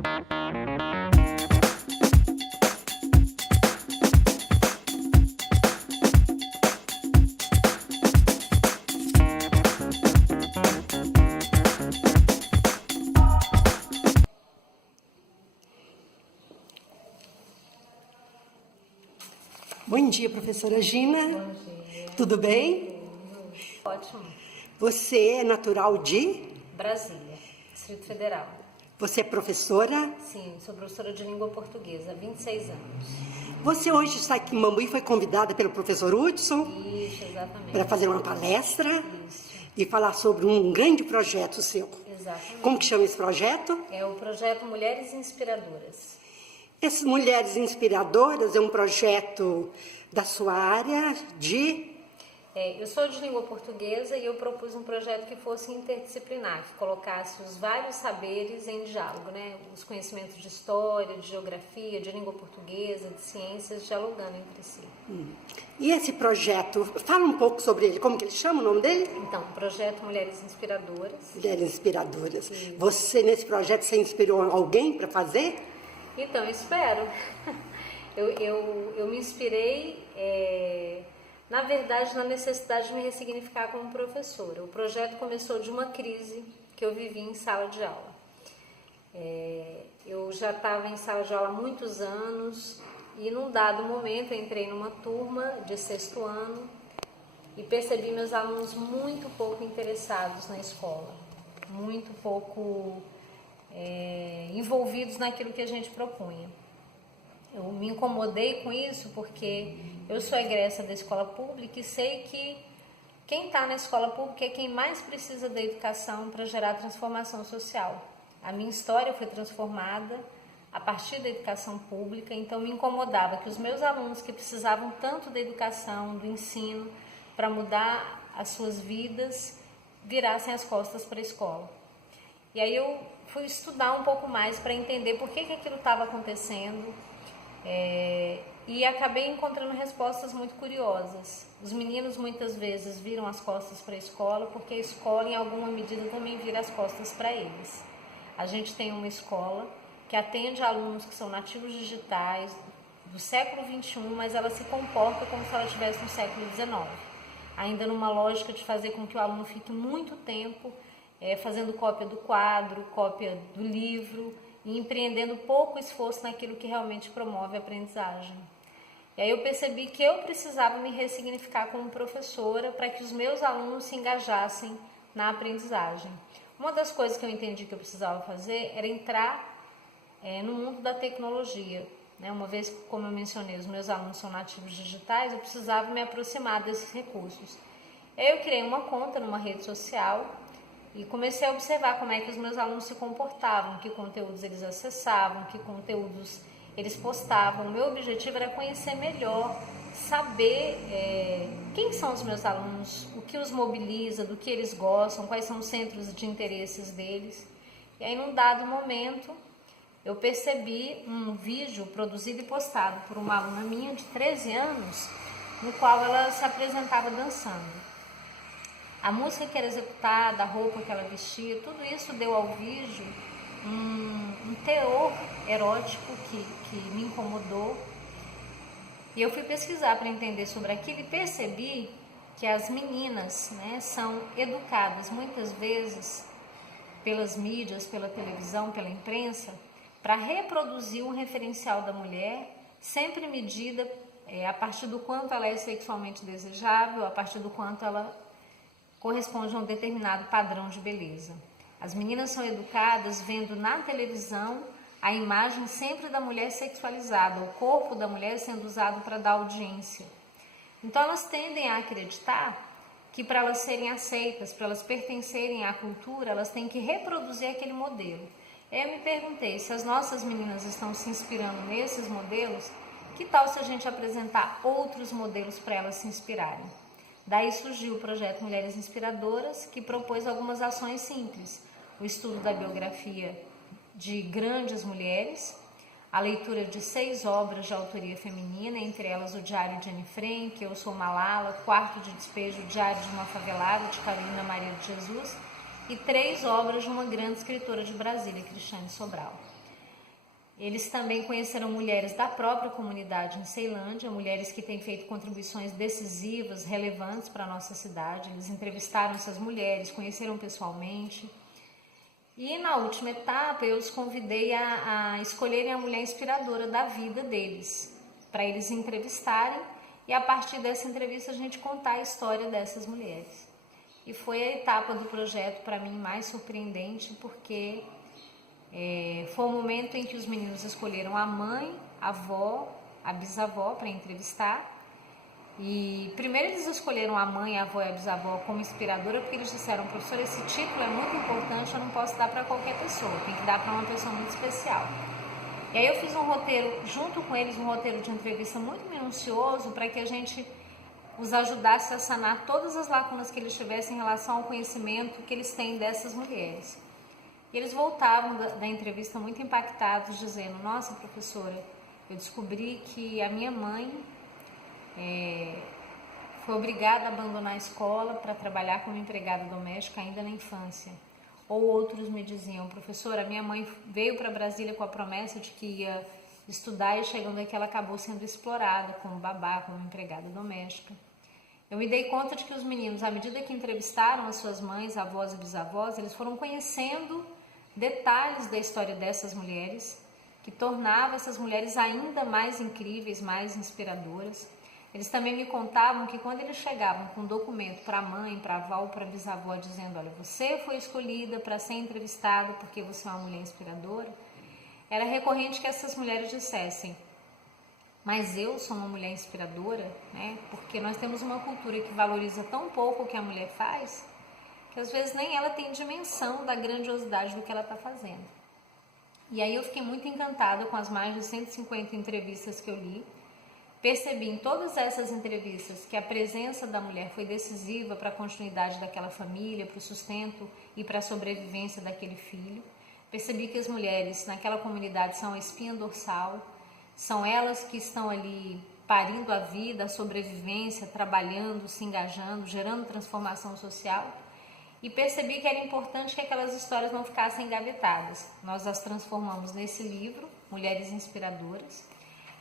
Bom dia, professora Gina. Bom dia. Tudo bem? Ótimo. Você é natural de? Brasília, Distrito Federal. Você é professora? Sim, sou professora de língua portuguesa há 26 anos. Você hoje está aqui em Mambuí, foi convidada pelo professor Hudson Isso, exatamente. para fazer uma palestra Isso, e falar sobre um grande projeto seu. exatamente. Como que chama esse projeto? É o projeto Mulheres Inspiradoras. Essas Mulheres Inspiradoras é um projeto da sua área de... Eu sou de língua portuguesa e eu propus um projeto que fosse interdisciplinar, que colocasse os vários saberes em diálogo, né? Os conhecimentos de história, de geografia, de língua portuguesa, de ciências, dialogando entre si. E esse projeto, fala um pouco sobre ele, como que ele chama o nome dele? Então, o projeto Mulheres Inspiradoras. Mulheres Inspiradoras. Sim. Você, nesse projeto, você inspirou alguém para fazer? Então, espero. Eu me inspirei, na verdade, na necessidade de me ressignificar como professora. O projeto começou de uma crise que eu vivi em sala de aula. Eu já estava em sala de aula há muitos anos e, num dado momento, eu entrei numa turma de 6º ano e percebi meus alunos muito pouco interessados na escola, muito pouco envolvidos naquilo que a gente propunha. Eu me incomodei com isso porque eu sou egressa da escola pública e sei que quem está na escola pública é quem mais precisa da educação para gerar transformação social. A minha história foi transformada a partir da educação pública, então me incomodava que os meus alunos que precisavam tanto da educação, do ensino, para mudar as suas vidas, virassem as costas para a escola. E aí eu fui estudar um pouco mais para entender por que aquilo estava acontecendo e acabei encontrando respostas muito curiosas. Os meninos muitas vezes viram as costas para a escola porque a escola em alguma medida também vira as costas para eles. A gente tem uma escola que atende alunos que são nativos digitais do século XXI, mas ela se comporta como se ela estivesse no século XIX, ainda numa lógica de fazer com que o aluno fique muito tempo fazendo cópia do quadro, cópia do livro e empreendendo pouco esforço naquilo que realmente promove a aprendizagem. E aí eu percebi que eu precisava me ressignificar como professora para que os meus alunos se engajassem na aprendizagem. Uma das coisas que eu entendi que eu precisava fazer era entrar no mundo da tecnologia. Uma vez, como eu mencionei, os meus alunos são nativos digitais, eu precisava me aproximar desses recursos. E aí eu criei uma conta numa rede social e comecei a observar como é que os meus alunos se comportavam, que conteúdos eles acessavam, que conteúdos eles postavam. O meu objetivo era conhecer melhor, saber quem são os meus alunos, o que os mobiliza, do que eles gostam, quais são os centros de interesses deles. E aí, num dado momento, eu percebi um vídeo produzido e postado por uma aluna minha de 13 anos, no qual ela se apresentava dançando. A música que era executada, a roupa que ela vestia, tudo isso deu ao vídeo um teor erótico que me incomodou. E eu fui pesquisar para entender sobre aquilo e percebi que as meninas são educadas muitas vezes pelas mídias, pela televisão, pela imprensa, para reproduzir um referencial da mulher, sempre medida a partir do quanto ela é sexualmente desejável, a partir do quanto ela corresponde a um determinado padrão de beleza. As meninas são educadas vendo na televisão a imagem sempre da mulher sexualizada, o corpo da mulher sendo usado para dar audiência. Então elas tendem a acreditar que para elas serem aceitas, para elas pertencerem à cultura, elas têm que reproduzir aquele modelo. Eu me perguntei, se as nossas meninas estão se inspirando nesses modelos, que tal se a gente apresentar outros modelos para elas se inspirarem? Daí surgiu o projeto Mulheres Inspiradoras, que propôs algumas ações simples. O estudo da biografia de grandes mulheres, a leitura de 6 obras de autoria feminina, entre elas o Diário de Anne Frank, Eu Sou Malala, Quarto de Despejo, Diário de uma Favelada, de Carolina Maria de Jesus, e 3 obras de uma grande escritora de Brasília, Cristiane Sobral. Eles também conheceram mulheres da própria comunidade em Ceilândia, mulheres que têm feito contribuições decisivas, relevantes para a nossa cidade. Eles entrevistaram essas mulheres, conheceram pessoalmente. E na última etapa eu os convidei a escolherem a mulher inspiradora da vida deles, para eles entrevistarem e a partir dessa entrevista a gente contar a história dessas mulheres. E foi a etapa do projeto para mim mais surpreendente, porque foi o momento em que os meninos escolheram a mãe, a avó, a bisavó para entrevistar. E primeiro eles escolheram a mãe, a avó e a bisavó como inspiradora, porque eles disseram: professor, esse título é muito importante, eu não posso dar para qualquer pessoa, tem que dar para uma pessoa muito especial. E aí eu fiz um roteiro, junto com eles, um roteiro de entrevista muito minucioso, para que a gente os ajudasse a sanar todas as lacunas que eles tivessem em relação ao conhecimento que eles têm dessas mulheres. E eles voltavam da entrevista muito impactados, dizendo: nossa, professora, eu descobri que a minha mãe foi obrigada a abandonar a escola para trabalhar como empregada doméstica ainda na infância. Ou outros me diziam: professora, minha mãe veio para Brasília com a promessa de que ia estudar e chegando aqui ela acabou sendo explorada como babá, como empregada doméstica. Eu me dei conta de que os meninos, à medida que entrevistaram as suas mães, avós e bisavós, eles foram conhecendo detalhes da história dessas mulheres, que tornava essas mulheres ainda mais incríveis, mais inspiradoras. Eles também me contavam que quando eles chegavam com um documento para a mãe, para a avó ou para a bisavó, dizendo: olha, você foi escolhida para ser entrevistada porque você é uma mulher inspiradora, era recorrente que essas mulheres dissessem: mas eu sou uma mulher inspiradora, né? Porque nós temos uma cultura que valoriza tão pouco o que a mulher faz, que às vezes nem ela tem dimensão da grandiosidade do que ela está fazendo. E aí eu fiquei muito encantada com as mais de 150 entrevistas que eu li. Percebi em todas essas entrevistas que a presença da mulher foi decisiva para a continuidade daquela família, para o sustento e para a sobrevivência daquele filho. Percebi que as mulheres naquela comunidade são a espinha dorsal, são elas que estão ali parindo a vida, a sobrevivência, trabalhando, se engajando, gerando transformação social. E percebi que era importante que aquelas histórias não ficassem engavetadas. Nós as transformamos nesse livro, Mulheres Inspiradoras,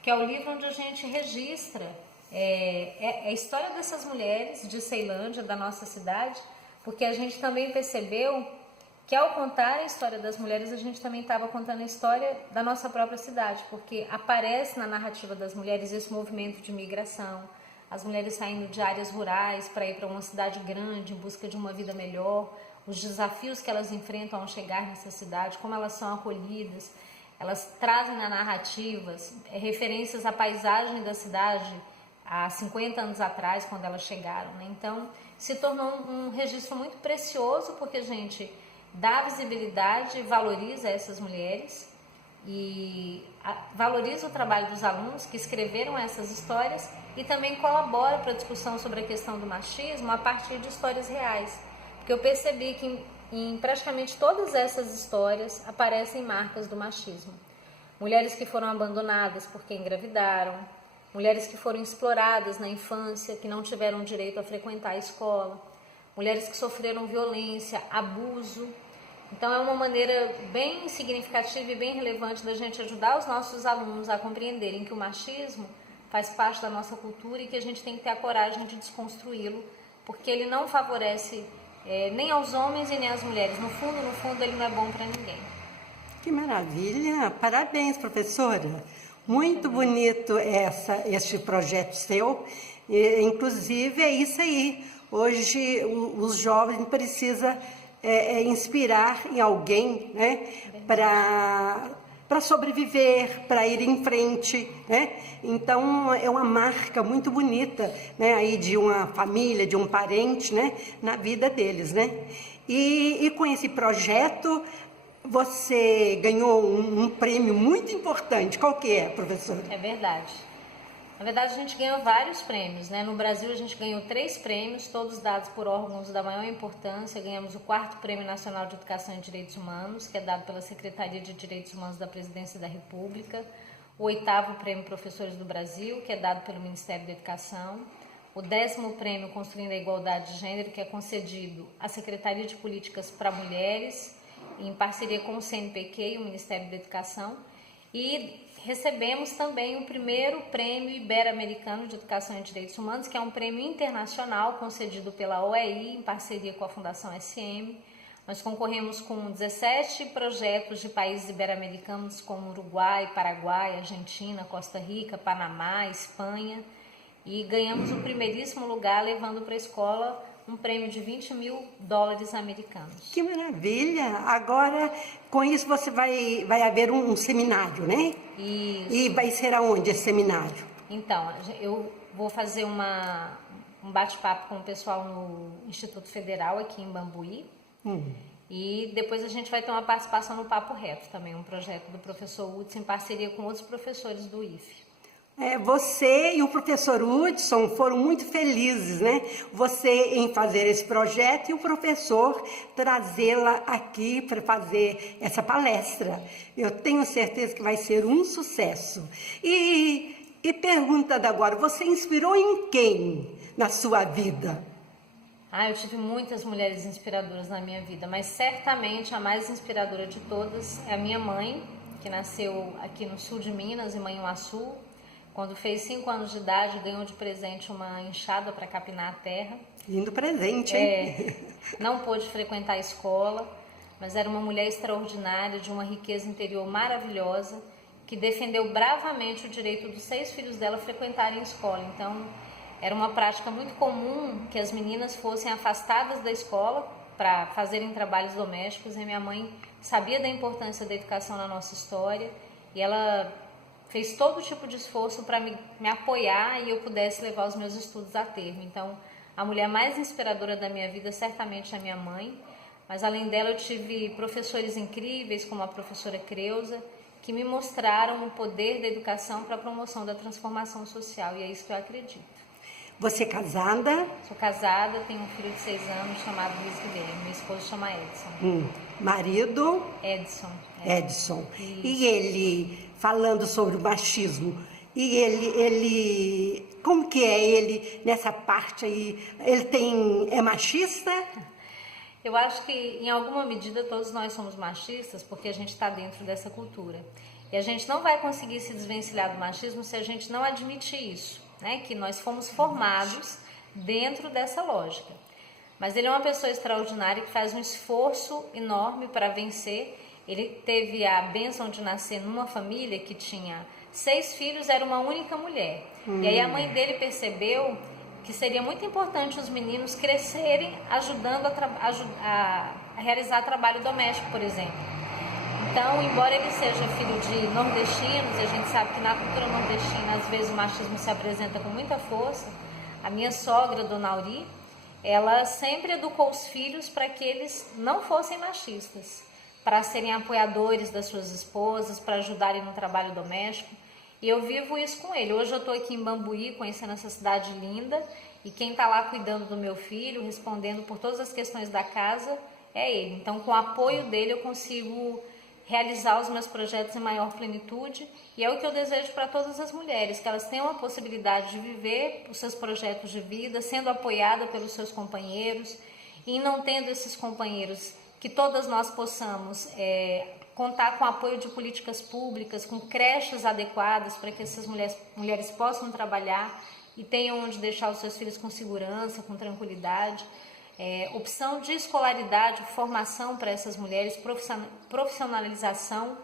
que é o livro onde a gente registra a história dessas mulheres de Ceilândia, da nossa cidade, porque a gente também percebeu que ao contar a história das mulheres, a gente também estava contando a história da nossa própria cidade, porque aparece na narrativa das mulheres esse movimento de migração, as mulheres saindo de áreas rurais para ir para uma cidade grande em busca de uma vida melhor, os desafios que elas enfrentam ao chegar nessa cidade, como elas são acolhidas. Elas trazem na narrativas referências à paisagem da cidade há 50 anos atrás, quando elas chegaram, né? Então, se tornou um registro muito precioso, porque a gente dá visibilidade e valoriza essas mulheres e valoriza o trabalho dos alunos que escreveram essas histórias e também colabora para a discussão sobre a questão do machismo a partir de histórias reais. Porque eu percebi que em praticamente todas essas histórias aparecem marcas do machismo. Mulheres que foram abandonadas porque engravidaram, mulheres que foram exploradas na infância, que não tiveram direito a frequentar a escola, mulheres que sofreram violência, abuso. Então é uma maneira bem significativa e bem relevante da gente ajudar os nossos alunos a compreenderem que o machismo faz parte da nossa cultura e que a gente tem que ter a coragem de desconstruí-lo, porque ele não favorece nem aos homens e nem às mulheres. No fundo, ele não é bom para ninguém. Que maravilha! Parabéns, professora! Muito bonito este projeto seu. Inclusive, é isso aí. Hoje, os jovens precisam inspirar em alguém, né? Para sobreviver, para ir em frente, né? Então é uma marca muito bonita, né? Aí de uma família, de um parente, né? Na vida deles, né? E com esse projeto você ganhou um prêmio muito importante. Qual que é, professora? É verdade. Na verdade, a gente ganhou vários prêmios, né? No Brasil, a gente ganhou 3 prêmios, todos dados por órgãos da maior importância. Ganhamos o 4º Prêmio Nacional de Educação e Direitos Humanos, que é dado pela Secretaria de Direitos Humanos da Presidência da República. O 8º Prêmio Professores do Brasil, que é dado pelo Ministério da Educação. O 10º Prêmio Construindo a Igualdade de Gênero, que é concedido à Secretaria de Políticas para Mulheres, em parceria com o CNPq e o Ministério da Educação. E recebemos também o primeiro Prêmio Ibero-Americano de Educação e Direitos Humanos, que é um prêmio internacional concedido pela OEI em parceria com a Fundação SM. Nós concorremos com 17 projetos de países ibero-americanos como Uruguai, Paraguai, Argentina, Costa Rica, Panamá, Espanha, e ganhamos o primeiríssimo lugar, levando para a escola um prêmio de $20 mil americanos. Que maravilha! Agora, com isso, você vai haver um seminário, né? Isso. E vai ser aonde esse seminário? Então, eu vou fazer um bate-papo com o pessoal no Instituto Federal aqui em Bambuí. E depois a gente vai ter uma participação no Papo Reto também, um projeto do professor Hudson em parceria com outros professores do IFE. Você e o professor Hudson foram muito felizes, né? Você em fazer esse projeto e o professor trazê-la aqui para fazer essa palestra. Eu tenho certeza que vai ser um sucesso. E perguntando agora, você inspirou em quem na sua vida? Eu tive muitas mulheres inspiradoras na minha vida, mas certamente a mais inspiradora de todas é a minha mãe, que nasceu aqui no sul de Minas, em Manhuaçu. Quando fez 5 anos de idade, ganhou de presente uma enxada para capinar a terra. Lindo presente, hein? Não pôde frequentar a escola, mas era uma mulher extraordinária, de uma riqueza interior maravilhosa, que defendeu bravamente o direito dos 6 filhos dela frequentarem a escola. Então, era uma prática muito comum que as meninas fossem afastadas da escola para fazerem trabalhos domésticos. E minha mãe sabia da importância da educação na nossa história e ela fez todo tipo de esforço para me apoiar e eu pudesse levar os meus estudos a termo. Então, a mulher mais inspiradora da minha vida certamente é a minha mãe, mas além dela eu tive professores incríveis, como a professora Creuza, que me mostraram o poder da educação para a promoção da transformação social, e é isso que eu acredito. Você é casada? Sou casada, tenho um filho de 6 anos chamado Luiz Guilherme, meu esposo chama Edson. Marido? Edson. Edson. E ele, falando sobre o machismo, e ele, como que é ele nessa parte aí? É machista? Eu acho que em alguma medida todos nós somos machistas porque a gente está dentro dessa cultura. E a gente não vai conseguir se desvencilhar do machismo se a gente não admitir isso, né? Que nós fomos formados dentro dessa lógica. Mas ele é uma pessoa extraordinária que faz um esforço enorme para vencer. Ele teve a bênção de nascer numa família que tinha 6 filhos, era uma única mulher. E aí a mãe dele percebeu que seria muito importante os meninos crescerem ajudando a realizar trabalho doméstico, por exemplo. Então, embora ele seja filho de nordestinos, e a gente sabe que na cultura nordestina às vezes o machismo se apresenta com muita força, a minha sogra, Dona Auri, ela sempre educou os filhos para que eles não fossem machistas, para serem apoiadores das suas esposas, para ajudarem no trabalho doméstico. E eu vivo isso com ele. Hoje eu estou aqui em Bambuí, conhecendo essa cidade linda, e quem está lá cuidando do meu filho, respondendo por todas as questões da casa, é ele. Então, com o apoio dele, eu consigo realizar os meus projetos em maior plenitude, e é o que eu desejo para todas as mulheres, que elas tenham a possibilidade de viver os seus projetos de vida, sendo apoiada pelos seus companheiros, e não tendo esses companheiros, que todas nós possamos contar com o apoio de políticas públicas, com creches adequadas para que essas mulheres possam trabalhar e tenham onde deixar os seus filhos com segurança, com tranquilidade. Opção de escolaridade, formação para essas mulheres, profissionalização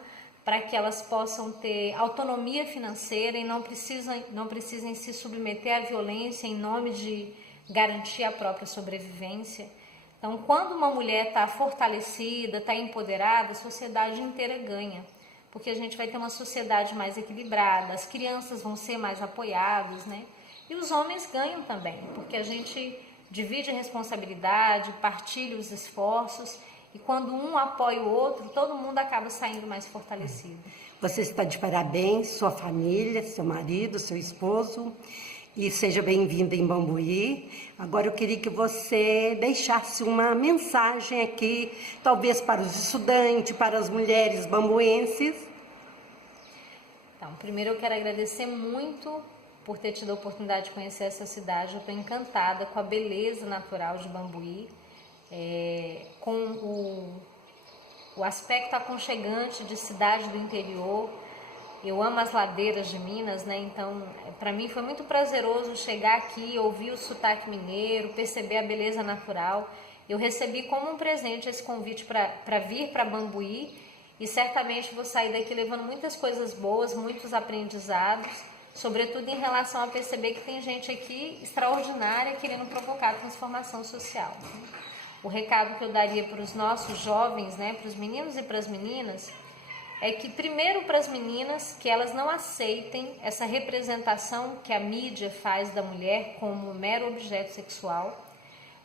para que elas possam ter autonomia financeira e não precisem se submeter à violência em nome de garantir a própria sobrevivência. Então, quando uma mulher está fortalecida, está empoderada, a sociedade inteira ganha, porque a gente vai ter uma sociedade mais equilibrada, as crianças vão ser mais apoiadas, né? E os homens ganham também, porque a gente divide a responsabilidade, partilha os esforços, e quando um apoia o outro, todo mundo acaba saindo mais fortalecido. Você está de parabéns, sua família, seu marido, seu esposo, e seja bem-vinda em Bambuí. Agora eu queria que você deixasse uma mensagem aqui, talvez para os estudantes, para as mulheres bambuenses. Então, primeiro eu quero agradecer muito por ter tido a oportunidade de conhecer essa cidade. Eu estou encantada com a beleza natural de Bambuí, com o aspecto aconchegante de cidade do interior, Eu amo as ladeiras de Minas, né? Então, para mim foi muito prazeroso chegar aqui, ouvir o sotaque mineiro, perceber a beleza natural. Eu recebi como um presente esse convite para vir para Bambuí e certamente vou sair daqui levando muitas coisas boas, muitos aprendizados, sobretudo em relação a perceber que tem gente aqui extraordinária querendo provocar transformação social. O recado que eu daria para os nossos jovens, né, para os meninos e para as meninas, é que primeiro para as meninas, que elas não aceitem essa representação que a mídia faz da mulher como mero objeto sexual,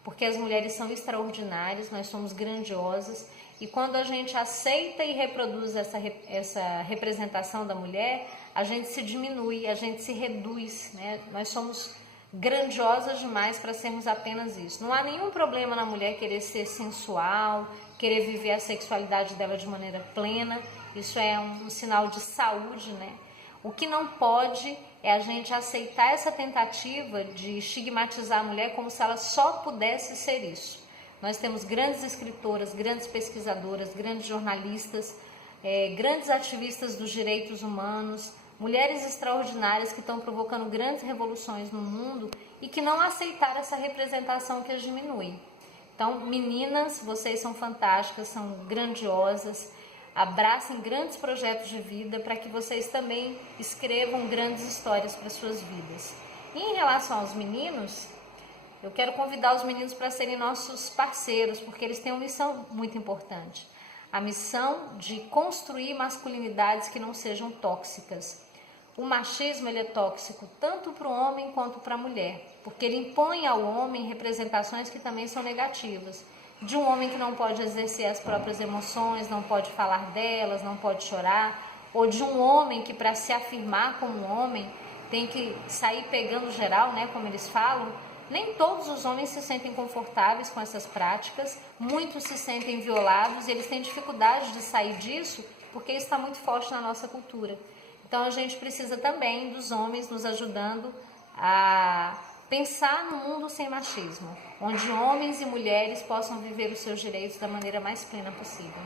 porque as mulheres são extraordinárias, nós somos grandiosas, e quando a gente aceita e reproduz essa representação da mulher, a gente se diminui, a gente se reduz, né? Nós somos grandiosas demais para sermos apenas isso. Não há nenhum problema na mulher querer ser sensual, querer viver a sexualidade dela de maneira plena. Isso é um sinal de saúde, né? O que não pode é a gente aceitar essa tentativa de estigmatizar a mulher como se ela só pudesse ser isso. Nós temos grandes escritoras, grandes pesquisadoras, grandes jornalistas, grandes ativistas dos direitos humanos, mulheres extraordinárias que estão provocando grandes revoluções no mundo e que não aceitaram essa representação que as diminui. Então, meninas, vocês são fantásticas, são grandiosas, abracem grandes projetos de vida para que vocês também escrevam grandes histórias para suas vidas. E em relação aos meninos, eu quero convidar os meninos para serem nossos parceiros, porque eles têm uma missão muito importante. A missão de construir masculinidades que não sejam tóxicas. O machismo ele é tóxico tanto para o homem quanto para a mulher, porque ele impõe ao homem representações que também são negativas. De um homem que não pode exercer as próprias emoções, não pode falar delas, não pode chorar, ou de um homem que para se afirmar como homem tem que sair pegando geral, né, como eles falam. Nem todos os homens se sentem confortáveis com essas práticas, muitos se sentem violados e eles têm dificuldade de sair disso porque isso está muito forte na nossa cultura. Então a gente precisa também dos homens nos ajudando a pensar no mundo sem machismo, onde homens e mulheres possam viver os seus direitos da maneira mais plena possível.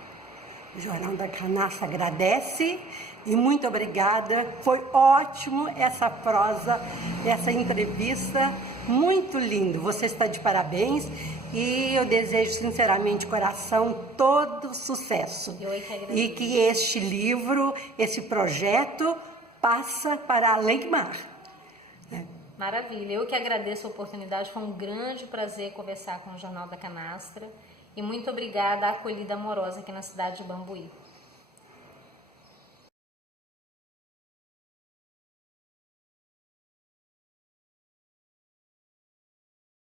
O Jornal da Canastra agradece e muito obrigada. Foi ótimo essa prosa, essa entrevista, muito lindo. Você está de parabéns e eu desejo sinceramente, coração, todo sucesso. Eu é que agradeço. E que este livro, esse projeto, passa para além do mar. Maravilha, eu que agradeço a oportunidade, foi um grande prazer conversar com o Jornal da Canastra e muito obrigada à acolhida amorosa aqui na cidade de Bambuí.